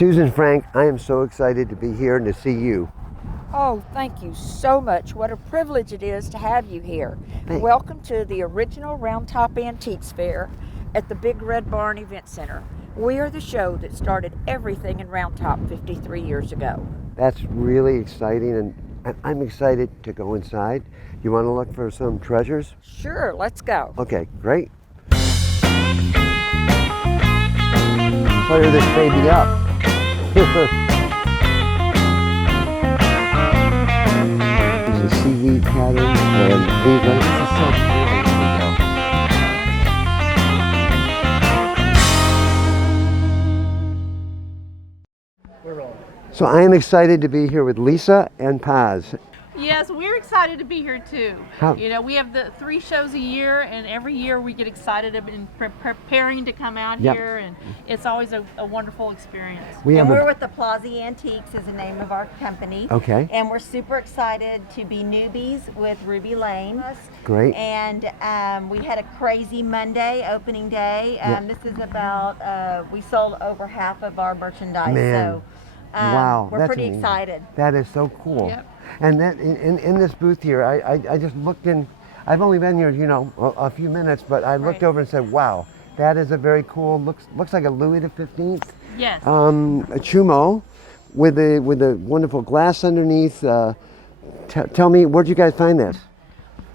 Susan Frank, I am so excited to be here and to see you. Oh, thank you so much. What a privilege it is to have you here. Thanks. Welcome to the original Round Top Antiques Fair at the Big Red Barn Event Center. We are the show that started everything in Round Top 53 years ago. That's really exciting, and I'm excited to go inside. You want to look for some treasures? Sure, let's go. Okay, great. Fire this baby up. There's a seaweed pattern and these are, this is so cool. We're rolling. So I am excited to be here with Lisa and Paz. Yes, we're excited to be here too. How? You know, we have the 3 shows a year, and every year we get excited in preparing to come out Yep. here, and it's always a wonderful experience. We're with Aplazzi Antiques is the name of our company. Okay. And we're super excited to be newbies with Ruby Lane. Great. And we had a crazy Monday, opening day. Yep. This is about, we sold over half of our merchandise. Man. So Wow, we're that's pretty amazing. excited. That is so cool. Yep. And then in this booth here, I just looked in. I've only been here, you know, a few minutes, but I looked Right. over and said, "Wow, that is a very cool. Looks like a Louis XV. Yes. A Chumo, with the wonderful glass underneath. Tell me, where'd you guys find this?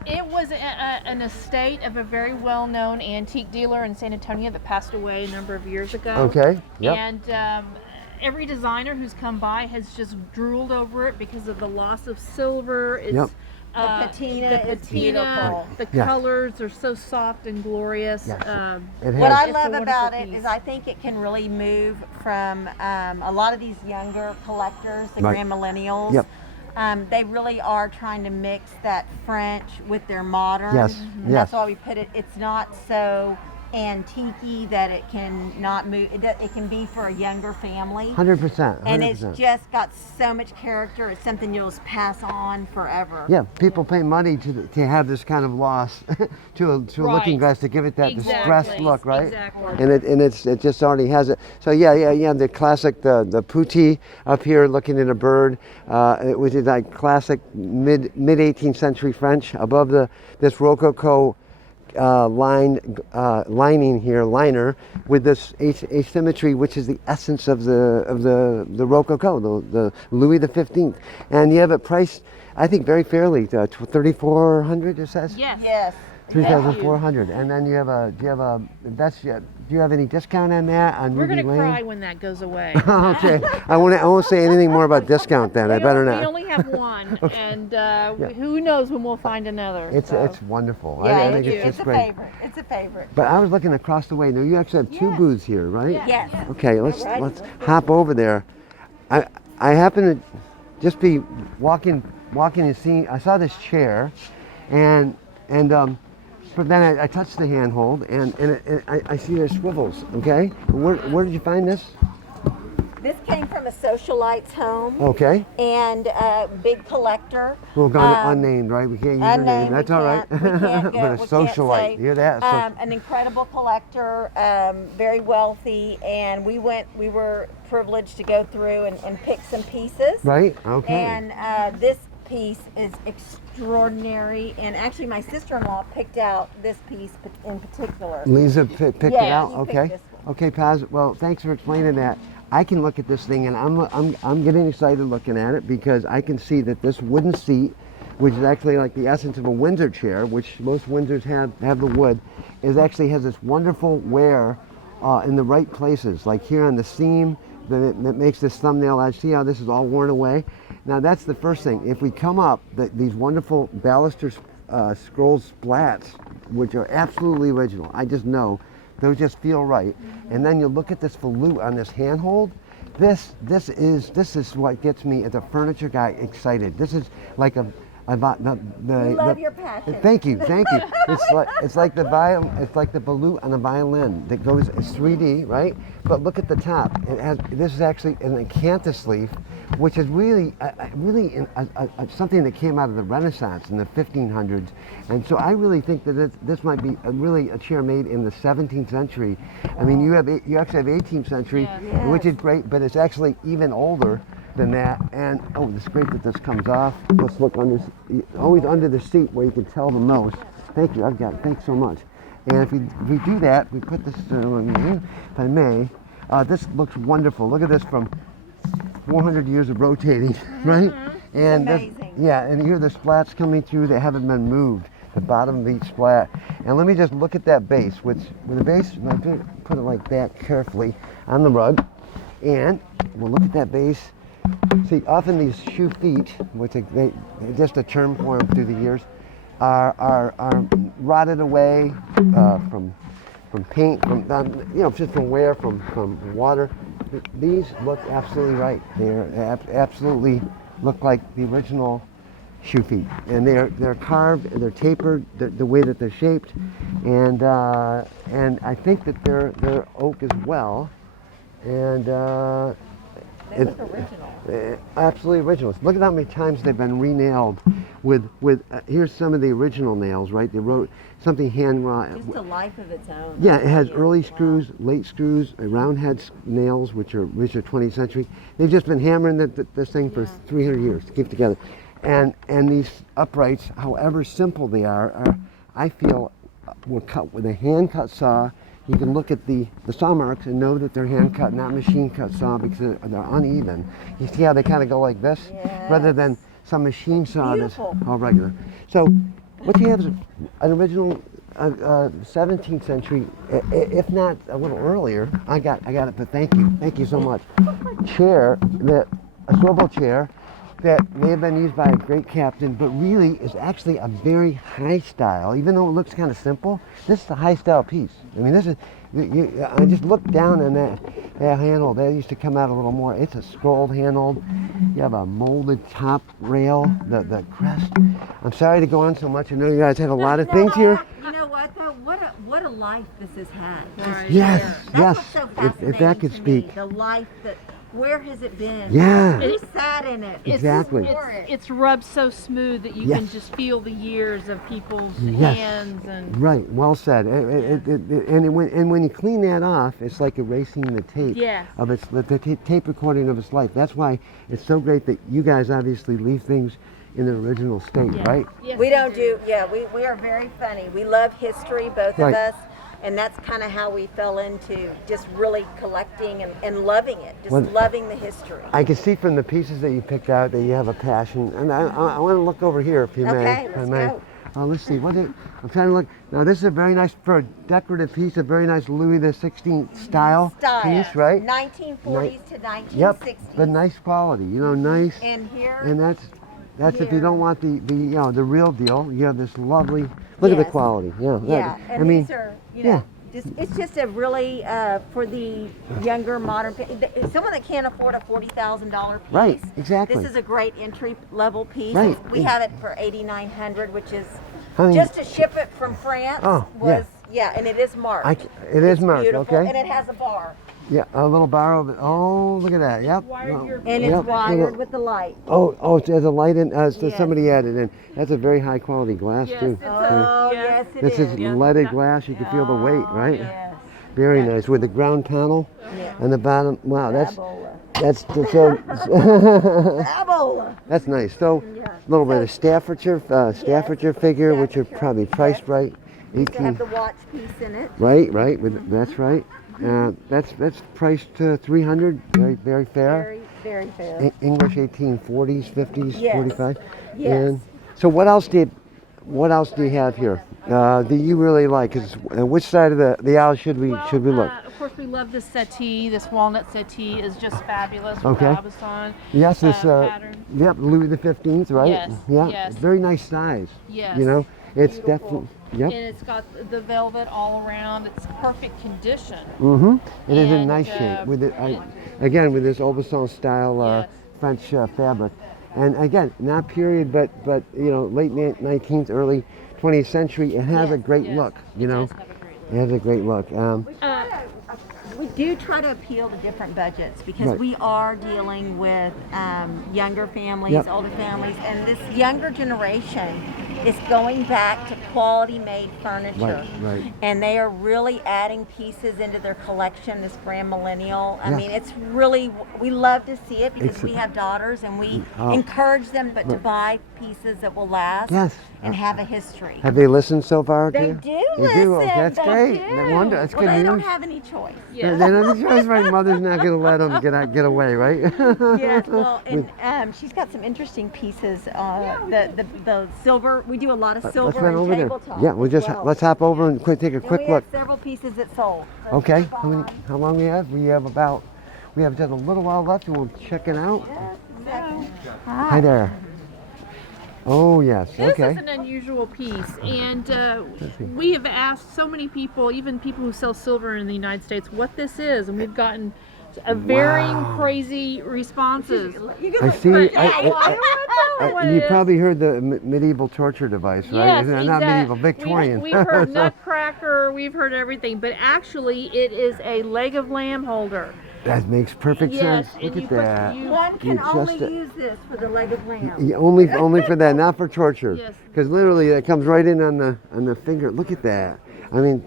It was an estate of a very well-known antique dealer in San Antonio that passed away a number of years ago. Okay. Yep. And every designer who's come by has just drooled over it because of the loss of silver. It's, Yep. The patina the is beautiful. The Yeah. colors are so soft and glorious. Yes. It What has- I It's a love wonderful about it piece. is I think it can really move from a lot of these younger collectors, the Right. grand millennials. Yep. They really are trying to mix that French with their modern. Yes, And yes. that's why we put it, it's not so antique that it can not move, it can be for a younger family. 100%. And it's 100%. just got so much character. It's something you'll just pass on forever. Yeah, people pay money to have this kind of loss to a looking Right. glass to give it that distressed Exactly. look, right? Exactly. And it just already has it. So yeah. The classic the putti up here looking at a bird, which is like classic mid 18th century French. Above this Rococo lining here, liner with this asymmetry, which is the essence of the Rococo, the Louis XV, and you have it priced, I think, very fairly, 3,400. It says. Yes. Yes. 3,400, and then do you have any discount on that on We're Ruby going to Lane? cry when that goes away. Okay, I won't say anything more about discount then. I better We not. only have one, and who knows when we'll find another. It's so. wonderful. Yeah, I think it's it's just a great. favorite. It's a favorite. But I was looking across the way. Now you actually have two Yeah. booths here, right? Yeah. Yes. Okay, let's Alrighty, let's let's go. hop over there. I happen to just be walking and seeing. I saw this chair, and but then I touched the handhold and I see there's swivels. Okay, where did you find this? This came from a socialite's home Okay, and a big collector. we're going unnamed, right? We can't use her name. Unnamed, That's we all right. can't- we can't But go- a we can't socialite, say. you hear that? An incredible collector, very wealthy, and we were privileged to go through and pick some pieces. Right. Okay. And this piece is extraordinary, and actually my sister-in-law picked out this piece in particular. Lisa picked it Yeah, out. she picked Okay. this one. Okay, Paz. Well, thanks for explaining that. I can look at this thing, and I'm getting excited looking at it because I can see that this wooden seat, which is actually like the essence of a Windsor chair, which most Windsors have the wood, actually has this wonderful wear in the right places, like here on the seam that makes this thumbnail edge. See how this is all worn away? Now that's the first thing. If we come up, these wonderful baluster scroll splats, which are absolutely original, I just know, those just feel right. And then you look at this volute on this handhold. This is what gets me as a furniture guy excited. This is like We love your passion. Thank you. It's like the volute on a violin that goes. It's 3D, right? But look at the top. This is actually an acanthus leaf which is really, something that came out of the Renaissance in the 1500s. And so I really think that this might be really a chair made in the 17th century. I mean, you actually have 18th century, Yes. which is great, but it's actually even older than that. And oh, it's great that this comes off. Let's look under, always under the seat where you can tell the most. Thank you, I've got it. Thanks so much. And if we do that, we put this, if I may, this looks wonderful. Look at this from 400 years of rotating, right? And amazing. yeah, and here the splats coming through that haven't been moved, the bottom of each splat. And let me just look at that base, which with the base, I put it like that carefully on the rug. And we'll look at that base. See, often these shoe feet, which they just a term for them through the years, are rotted away from paint, from just from wear, from water. These look absolutely right. They're absolutely look like the original shoe feet, and they're carved, they're tapered, the way that they're shaped, and I think that they're oak as well, and They look original. Absolutely original. Look at how many times they've been re-nailed with here's some of the original nails, right? They wrote something hand wrought. Just a life of its own. Yeah, it has early screws, late screws, round head nails, which are 20th century. They've just been hammering this thing for 300 years to keep together. And these uprights, however simple they are I feel were cut with a hand cut saw. You can look at the saw marks and know that they're hand cut, not machine cut saw, because they're uneven. You see how they kind of go like this, rather than some machine saw that's all regular. So what you have is an original 17th century, if not a little earlier. I got it, but thank you so much. Chair, a swivel chair that may have been used by a great captain, but really is actually a very high style. Even though it looks kind of simple, this is a high style piece. I mean, this is, I just looked down on that handle. That used to come out a little more. It's a scrolled handle. You have a molded top rail, the crest. I'm sorry to go on so much. I know you guys have a lot of things here. You know what though? What a life this has had. Right. Yes, That's yes. what's so fascinating If that could to speak. me, the life that, where has it been? Yeah. Who sat in it? Exactly. It's rubbed so smooth that you can Yes. just feel the years of people's Yes. hands and Right, well said. And when you clean that off, it's like erasing the tape Yes. of the tape recording of its life. That's why it's so great that you guys obviously leave things in their original state, Yes. right? Yes, We don't do, we are very funny. We love history, both Right. of us. And that's kind of how we fell into just really collecting and loving it, just Well, loving the history. I can see from the pieces that you picked out that you have a passion. And I want to look over here if you may. Okay, if I let's may. go. Let's see. I'm trying to look. Now this is a very nice, for a decorative piece, a very nice Louis XVI style piece, right? 1940s to 1960s. Yep, but nice quality. Nice. And here, And that's if you Here. don't want the real deal. You have this lovely. Look at the Yes. quality. Yeah. yeah, I and mean, these are, yeah. it's just a really, for the younger modern, someone that can't afford a $40,000 piece. Right, exactly. This is a great entry level piece. Right. We have it for $8,900, which is, I mean, just to ship it from France Oh, was, and it is marked. it is It's marked, beautiful, okay. and it has a bar. Yeah, a little bar of it. Oh, look at that. Yep. And Yep. it's wired with the light. Oh, it has a light in. So Yes. somebody added in. That's a very high quality glass Yes, too. it's Oh, yes, it This is Yeah. leaded glass. You can feel the weight, right? Yes. Very nice with the ground panel Yeah. and the bottom. Wow, that's Babola. so. Babola. That's nice. So, Yeah. a little bit of Staffordshire figure, which are Staffordshire, probably priced right. Used to 18. have the watch piece in it. Right. That's right. That's priced to 300. Very fair. Very, very fair. English 1840s, 50s, Yes. 45. Yes. And so what else do you have here that you really like? Which side of the aisle should we look? Of course, we love this settee. This walnut settee is just fabulous with Okay. the Aubusson Yes, this pattern. yep, Louis the 15th, right? Yes, Yeah. yes. Very nice size. Yes. It's Beautiful. definitely yep. And it's got the velvet all around. It's perfect condition. Mm-hmm. It is in And, nice shape with again with this Aubusson style Yes. French fabric, and again not period, but late 19th, early 20th century. It has a great Yes, look. it does have a great look. It has a great look. We do try to appeal to different budgets because Right. we are dealing with younger families, Yep. older families, and this younger generation is going back to quality made furniture. Right. And they are really adding pieces into their collection, this grand millennial. I Yeah. mean, it's really, we love to see it because It's- we have daughters and we Oh. encourage them to Right. buy pieces that will last Yes. and have a history. Have they listened so far? They too? do They listen. do. Oh, that's they great. do. No wonder. That's well, good they news. don't have any choice. Yeah. They don't choose, right? Mother's not going to let them get away, right? Yes, well, and she's got some interesting pieces. The silver. We do a lot of Let's silver run and over there. tabletop. Yeah, we'll as just well. let's hop over and take a And quick we look. have several pieces that sold. Let's Okay. keep on. How long we have? We have just a little while left, and we'll check it out. Yes, exactly. Hi there. Oh yes. This Okay. is an unusual piece, and see. we have asked so many people, even people who sell silver in the United States, what this is, and we've gotten a varying Wow. crazy responses. You can I look see. pretty. I don't know what it You is. probably heard the medieval torture device, right? Yes, Not exact- medieval, Victorian. We've heard So- nutcracker, we've heard everything, but actually it is a leg of lamb holder. That makes perfect Yes, sense. and Look you at put- that. you- One can You only just- use this for the leg of lamb. Yeah, only for that, not for torture. Yes. Because literally, that comes right in on the finger. Look at that. I mean,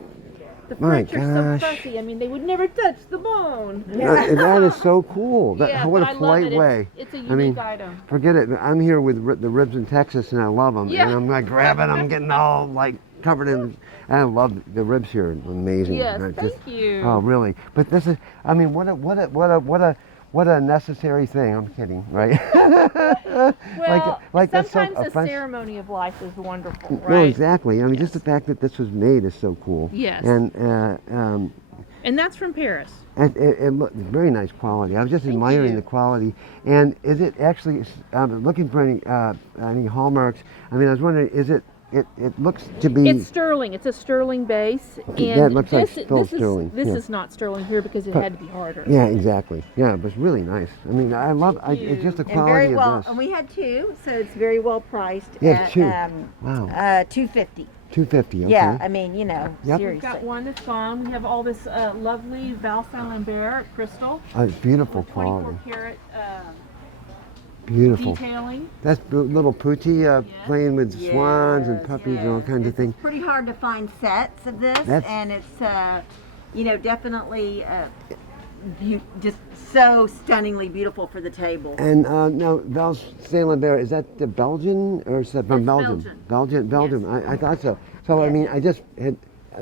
The My French are so gosh. fussy. I mean, they would never touch the bone. that is so cool. Yeah, What but a I love polite it. way. It's a I unique mean, item. forget it. I'm here with the ribs in Texas, and I love them. Yeah. And I'm like grabbing them, getting all like covered in. I love the ribs here. Amazing. Yes, I thank you. Oh, really? But this is. I mean, what a necessary thing. I'm kidding, right? Well, like that's so sometimes the French- ceremony of life is wonderful, No, right? exactly. I mean, just the fact that this was made is so cool. Yes. And And that's from Paris. it looked very nice quality. I was just admiring you. the quality. And is it actually? I'm looking for any hallmarks. I mean, I was wondering, is it? It looks to be. It's sterling. It's a sterling base, Okay, and that looks like this, full this sterling, Is, this yeah. is not sterling here because it had to be harder. Yeah, exactly. Yeah, but it's really nice. I mean, I love. It's just the And quality very well, of this. and we had two, so it's very well priced Yeah, at two. Wow. $250. $250. Okay. Yeah, I mean, you know, Yep. We've seriously. got one that's gone. We have all this lovely Val Saint Lambert crystal. It's beautiful with 24 quality. karat Beautiful. detailing. That's little Pootie playing with swans and Yes, puppies and all yes. kinds of things. It's pretty hard to find sets of this, That's- and it's, definitely just so stunningly beautiful for the table. And now, Val Saint Lambert, is that the Belgian or is that from That's Belgium? Belgium. I thought so. So I Yeah. mean, I just had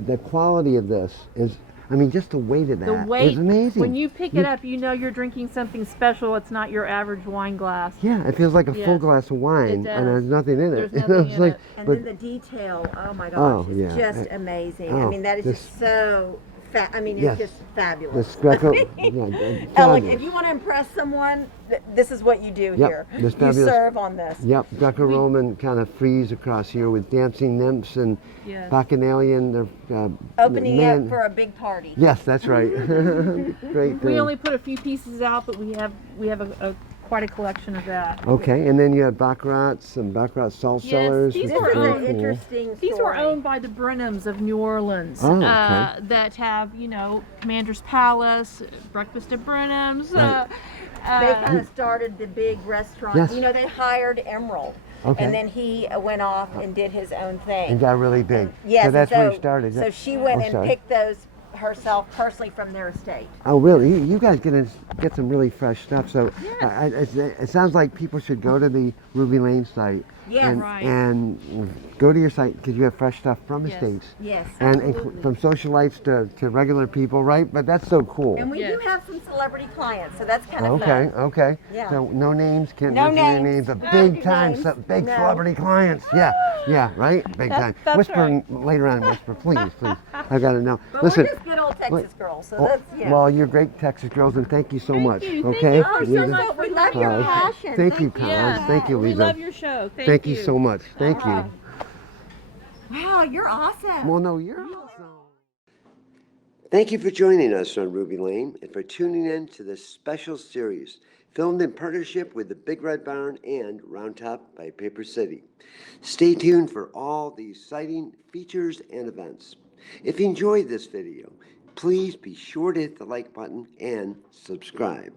the quality of this is. I mean, just the weight of that The weight, is amazing. when you pick it up, you know you're drinking something special. It's not your average wine glass. Yeah, it feels like a full Yes, glass of wine, it and does. there's nothing in it. There's nothing It's in like, it. And but then the detail, oh my gosh, Oh, it's yeah. just amazing. Oh, I mean, that is this- just so, I mean, Yes. it's just the fabulous. Greco, Elegant. fabulous. If you want to impress someone, this is what you do Yep, here. this You fabulous- serve on this. Yep, Greco-Roman kind of frieze across here with dancing nymphs and Yes. Bacchanalian. Opening man- up for a big party. Yes, that's right. Great. We thing. only put a few pieces out, but we have a quite a collection of that. Okay, and then you have Baccarat, some Baccarat salt Yes, cellars. these which This were is is very an owned- cool. interesting These were story. owned by the Brenhams of New Orleans, Oh, okay. that have, Commander's Palace, Breakfast at Brenham's. Right. They kind of started the big restaurant. Yes. They hired Emerald. Okay. And then he went off and did his own thing. And got really big. Yes, So and that's where you started. So she went Oh, and sorry. picked those herself personally from their estate. Oh, really? You guys get some really fresh stuff. So it sounds like people should go to the Ruby Lane site Yes. and, Right. and go to your site because you have fresh stuff from Yes. estates. Yes. And absolutely. from socialites to regular people, right? But that's so cool. And we Yes. do have some celebrity clients, so that's kind of Okay, fun. okay. Yeah. So no names, can't No mention any names. names, but No big time, names. big No. celebrity clients. Yeah, right? Big time. That's Whisper later on, whisper, please. I gotta know. But Listen. we're just good old Texas girls, so well- that's, yeah. Well, you're great Texas girls, and thank you so Thank much. you. Thank Okay. you Oh, so You're much the- for we love coming your on. passion. Thank you, Collins. Yeah. Thank you, We Lisa. love your show. Thank you so much. Thank you. Wow, you're awesome. Well, no, you're awesome. Thank you for joining us on Ruby Lane and for tuning in to this special series filmed in partnership with the Big Red Barn and Round Top by Paper City. Stay tuned for all the exciting features and events. If you enjoyed this video, Please be sure to hit the like button and subscribe.